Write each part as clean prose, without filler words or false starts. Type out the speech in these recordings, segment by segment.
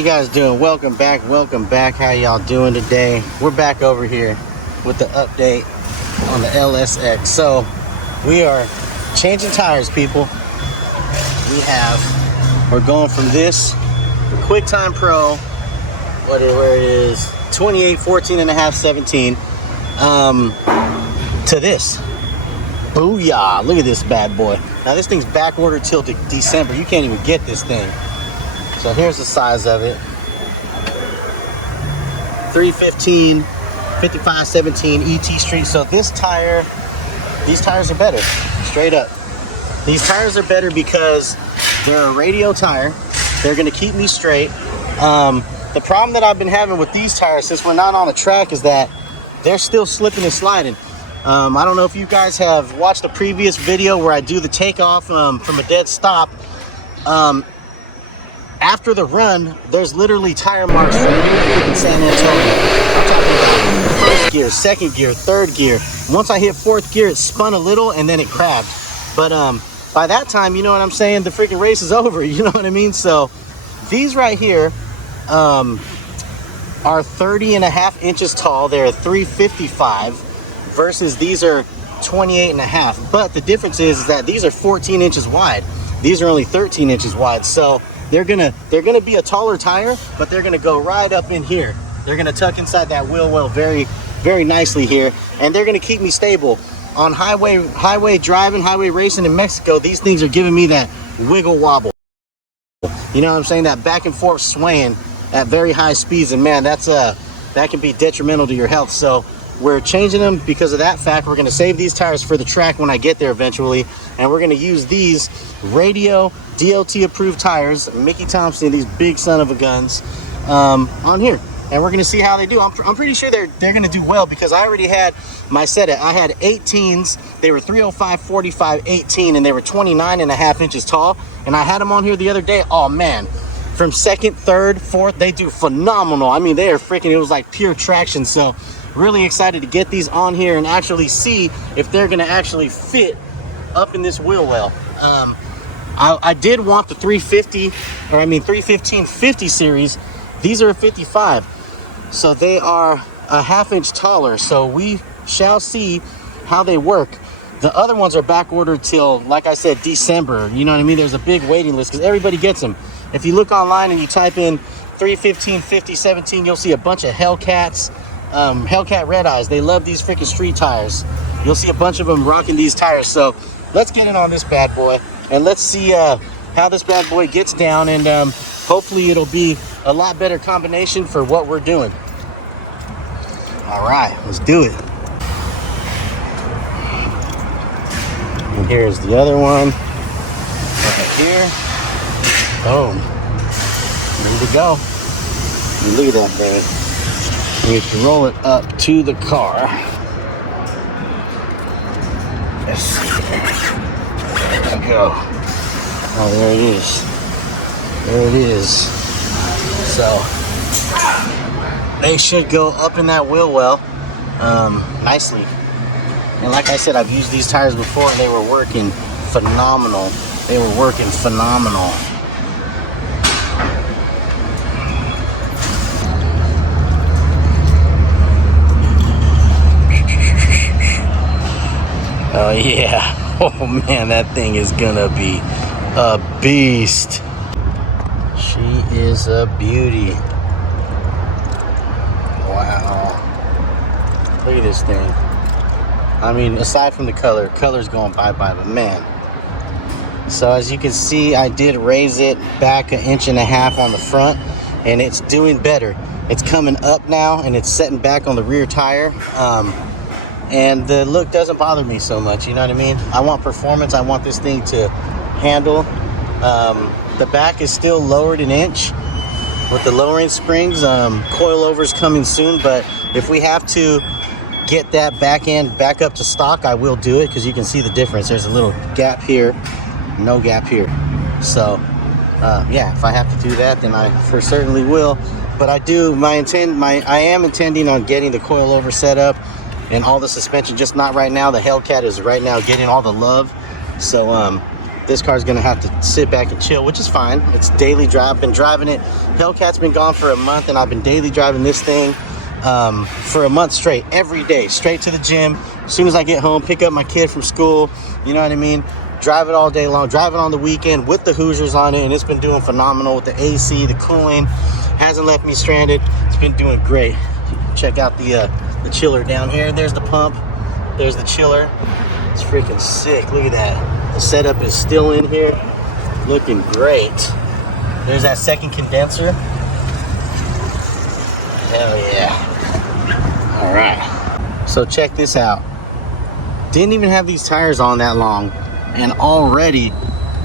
you guys doing? Welcome back. How y'all doing today? We're back over here with the update on the LSX. So we are changing tires, people. We're going from this QuickTime Pro, where it is 28, 14 and a half, 17, to this. Booyah! Look at this bad boy. Now this thing's back ordered till December. You can't even get this thing. So here's the size of it. 315, 55, 17 ET Street. So these tires are better, straight up. These tires are better because they're a radio tire. They're gonna keep me straight. The problem that I've been having with these tires since we're not on the track is that they're still slipping and sliding. I don't know if you guys have watched the previous video where I do the takeoff from a dead stop. After the run, there's literally tire marks from in San Antonio. I'm talking about first gear, second gear, third gear. Once I hit fourth gear, it spun a little and then it crabbed. But by that time, you know what I'm saying, the freaking race is over, you know what I mean? So these right here are 30 and a half inches tall. They're 355 versus these are 28 and a half. But the difference is that these are 14 inches wide. These are only 13 inches wide. So they're gonna be a taller tire, but they're gonna go right up in here. They're gonna tuck inside that wheel well very, very nicely here, and they're gonna keep me stable. On highway driving, highway racing in Mexico, these things are giving me that wiggle wobble. You know what I'm saying? That back and forth swaying at very high speeds, and man, that can be detrimental to your health. So we're changing them because of that fact. We're gonna save these tires for the track when I get there eventually, and we're gonna use these radio DLT approved tires, Mickey Thompson, these big son of a guns, on here. And we're gonna see how they do. I'm pretty sure they're gonna do well because I already had my set. I had 18s. They were 305, 45, 18, and they were 29 and a half inches tall. And I had them on here the other day. Oh man, from second, third, fourth, they do phenomenal. I mean, they are freaking, it was like pure traction. So really excited to get these on here and actually see if they're gonna actually fit up in this wheel well. I did want the 315 50 series. These are a 55, so they are a half inch taller. So we shall see how they work. The other ones are back ordered till, like I said, December. You know what I mean? There's a big waiting list because everybody gets them. If you look online and you type in 315 50 17, you'll see a bunch of Hellcats, Hellcat Red Eyes. They love these freaking street tires. You'll see a bunch of them rocking these tires. So let's get in on this bad boy and let's see how this bad boy gets down, and hopefully it'll be a lot better combination for what we're doing. All right, let's do it. And here's the other one right here. Boom, ready to go. And look at that thing. We can roll it up to the car. Yes. There we go. Oh, there it is. There it is. So they should go up in that wheel well nicely. And like I said, I've used these tires before and they were working phenomenal. They were working phenomenal. Oh yeah. Oh man, that thing is gonna be a beast. She is a beauty. Wow. Look at this thing. I mean, aside from the color's going bye-bye, but man. So as you can see, I did raise it back 1.5 inches on the front, and it's doing better. It's coming up now, and it's setting back on the rear tire. And the look doesn't bother me so much, you know what I mean? I want performance. I want this thing to handle. The back is still lowered 1 inch with the lowering springs. Coilover's coming soon, but if we have to get that back end back up to stock, I will do it, because you can see the difference. There's a little gap here, no gap here. So yeah, if I have to do that, then I for certainly will. But I am intending on getting the coilover set up and all the suspension, just not right now. The Hellcat is right now getting all the love. So this car's gonna have to sit back and chill, which is fine. It's daily drive. Been driving it. Hellcat's been gone for a month, and I've been daily driving this thing for a month straight, every day, straight to the gym. As soon as I get home, pick up my kid from school, you know what I mean? Drive it all day long, drive it on the weekend with the Hoosiers on it, and it's been doing phenomenal with the AC, the cooling. Hasn't left me stranded. It's been doing great. Check out the chiller down here. There's the pump. There's the chiller. It's freaking sick. Look at that. The setup is still in here. Looking great. There's that second condenser. Hell yeah. All right. So check this out. Didn't even have these tires on that long, and already,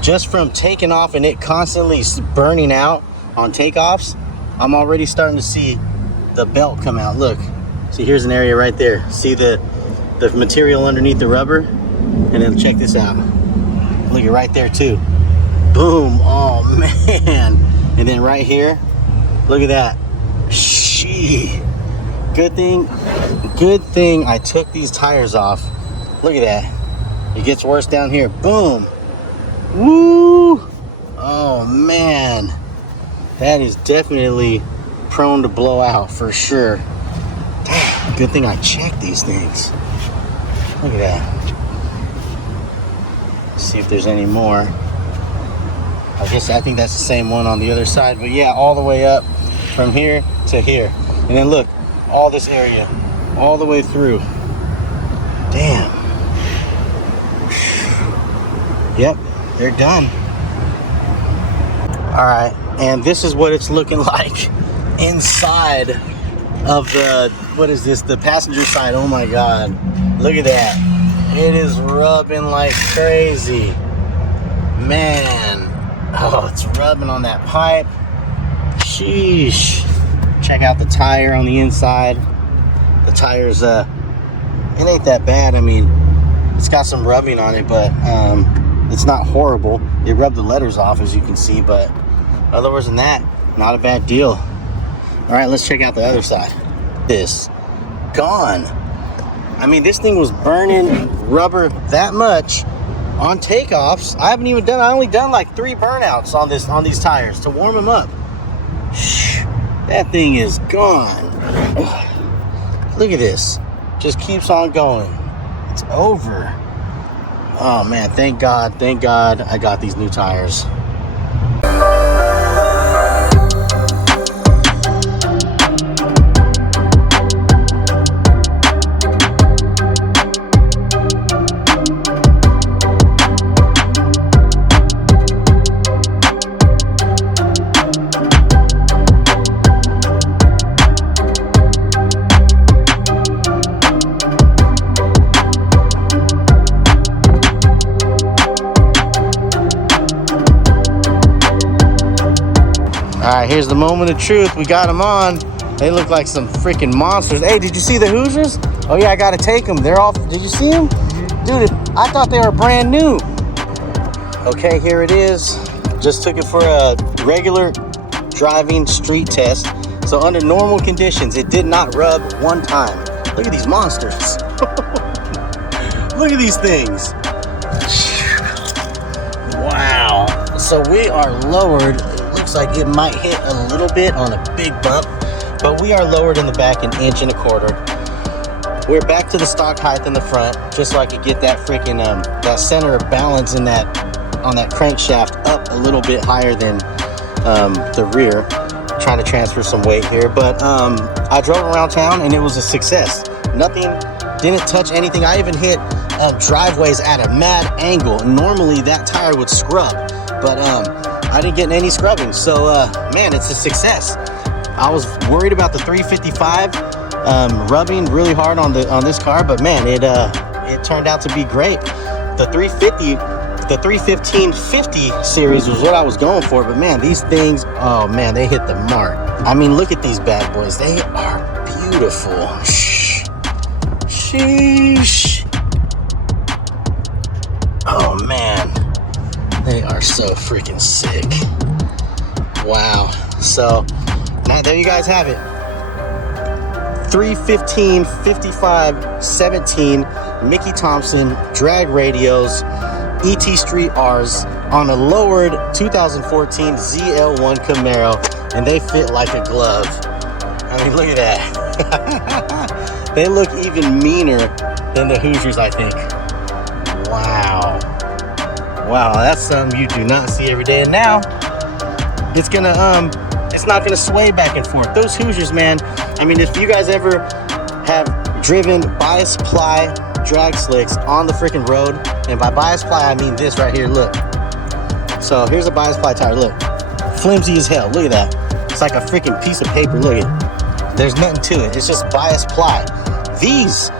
just from taking off and it constantly burning out on takeoffs, I'm already starting to see the belt come out. Look, see, here's an area right there. See the material underneath the rubber? And then check this out. Look at right there too. Boom. Oh man. And then right here, look at that. Shee. Good thing I took these tires off. Look at that. It gets worse down here. Boom. Woo. Oh man. That is definitely prone to blow out for sure. Damn, good thing I checked these things. Look at that. Let's see if there's any more. I think that's the same one on the other side, but yeah, all the way up from here to here. And then look, all this area, all the way through. Damn. Yep, they're done. All right, and this is what it's looking like inside of the, what is this, the passenger side. Oh my God, look at that. It is rubbing like crazy, man. Oh, it's rubbing on that pipe. Sheesh. Check out the tire on the inside. The tire's it ain't that bad. I mean, it's got some rubbing on it, but it's not horrible. They rubbed the letters off, as you can see, but other than that, not a bad deal. All right, let's check out the other side. This gone. I mean, this thing was burning rubber that much on takeoffs. I only done like 3 burnouts on these tires to warm them up. That thing is gone. Look at this. Just keeps on going. It's over. Oh man, thank God I got these new tires. All right, here's the moment of truth. We got them on. They look like some freaking monsters. Hey, did you see the Hoosiers? Oh yeah, I gotta take them. They're all, did you see them? Dude, I thought they were brand new. Okay, here it is. Just took it for a regular driving street test. So under normal conditions, it did not rub one time. Look at these monsters. Look at these things. Wow. So we are lowered. Looks like it might hit a little bit on a big bump, but we are lowered in the back 1.25 inches. We're back to the stock height in the front, just so I could get that freaking that center of balance in that on that crankshaft up a little bit higher than the rear. Trying to transfer some weight here, but I drove around town and it was a success. Nothing, didn't touch anything. I even hit driveways at a mad angle. Normally that tire would scrub, but I didn't get any scrubbing, so man, it's a success. I was worried about the 355 rubbing really hard on this car, but man, it turned out to be great. The 315/50 series was what I was going for, but man, these things, oh man, they hit the mark. I mean, look at these bad boys. They are beautiful. Sheesh. Oh man. They are so freaking sick. Wow. So now there you guys have it. 315/55/17 Mickey Thompson drag radios, ET Street R's on a lowered 2014 ZL1 Camaro, and they fit like a glove. I mean, look at that. They look even meaner than the Hoosiers, I think. Wow. Wow, that's something you do not see every day. And now it's gonna it's not gonna sway back and forth. Those Hoosiers, man, I mean, if you guys ever have driven bias ply drag slicks on the freaking road, and by bias ply I mean this right here, look. So here's a bias ply tire, look. Flimsy as hell, look at that. It's like a freaking piece of paper, look at it. There's nothing to it, it's just bias ply. These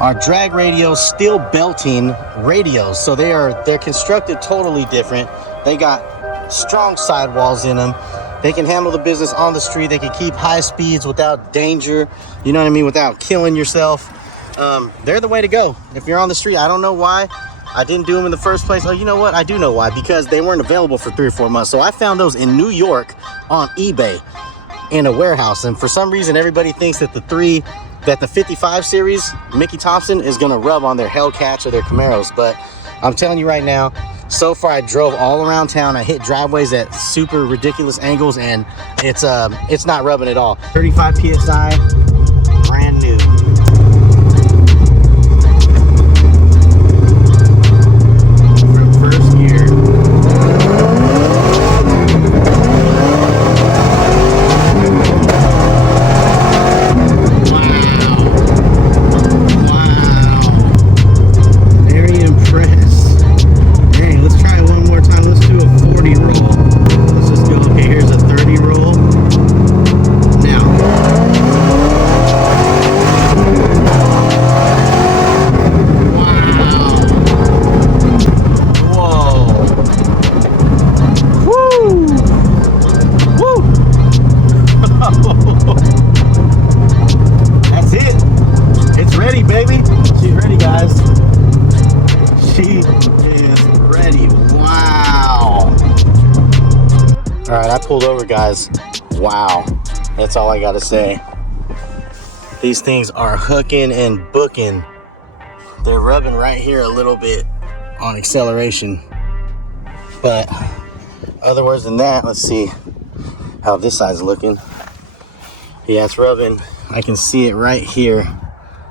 are drag radios, steel belting radios. So they're constructed totally different. They got strong sidewalls in them. They can handle the business on the street. They can keep high speeds without danger, you know what I mean, without killing yourself. They're the way to go if you're on the street. I don't know why I didn't do them in the first place. Oh, you know what? I do know why, because they weren't available for 3 or 4 months. So I found those in New York on eBay in a warehouse. And for some reason, everybody thinks that the 55 series Mickey Thompson is gonna rub on their Hellcats or their Camaros. But I'm telling you right now, so far I drove all around town. I hit driveways at super ridiculous angles, and it's not rubbing at all. 35 PSI, brand new. All right, I pulled over, guys. Wow, that's all I gotta say. These things are hooking and booking. They're rubbing right here a little bit on acceleration, but other words than that, let's see how this side's looking. Yeah, it's rubbing. I can see it right here.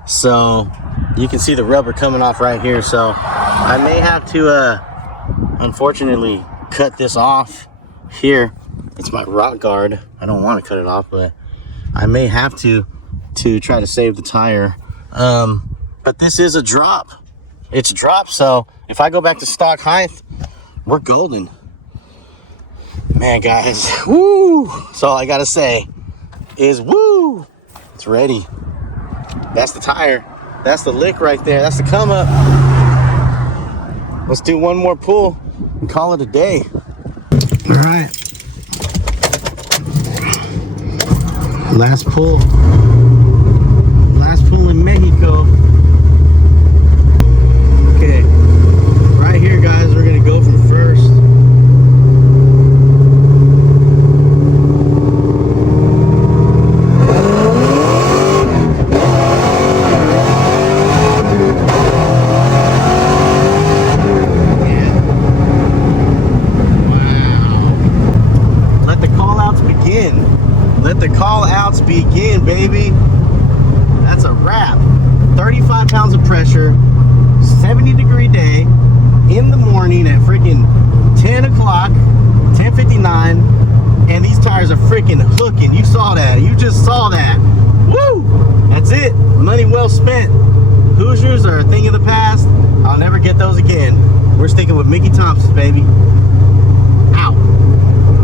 So you can see the rubber coming off right here. So I may have to, unfortunately, cut this off here. It's my rock guard. I don't want to cut it off, but I may have to try to save the tire. But this is a drop. It's a drop, so if I go back to stock height, we're golden. Man, guys, woo! That's all I gotta say is woo! It's ready. That's the tire. That's the lick right there. That's the come up. Let's do one more pull and call it a day. All right. Last pull. Last pull in Mexico. Okay. Right here, guys, we're gonna go from first. Let the call outs begin, baby. That's a wrap. 35 pounds of pressure, 70-degree day, in the morning at freaking 10 o'clock, 10:59, and these tires are freaking hooking. You saw that. You just saw that. Woo! That's it. Money well spent. Hoosiers are a thing of the past. I'll never get those again. We're sticking with Mickey Thompson, baby.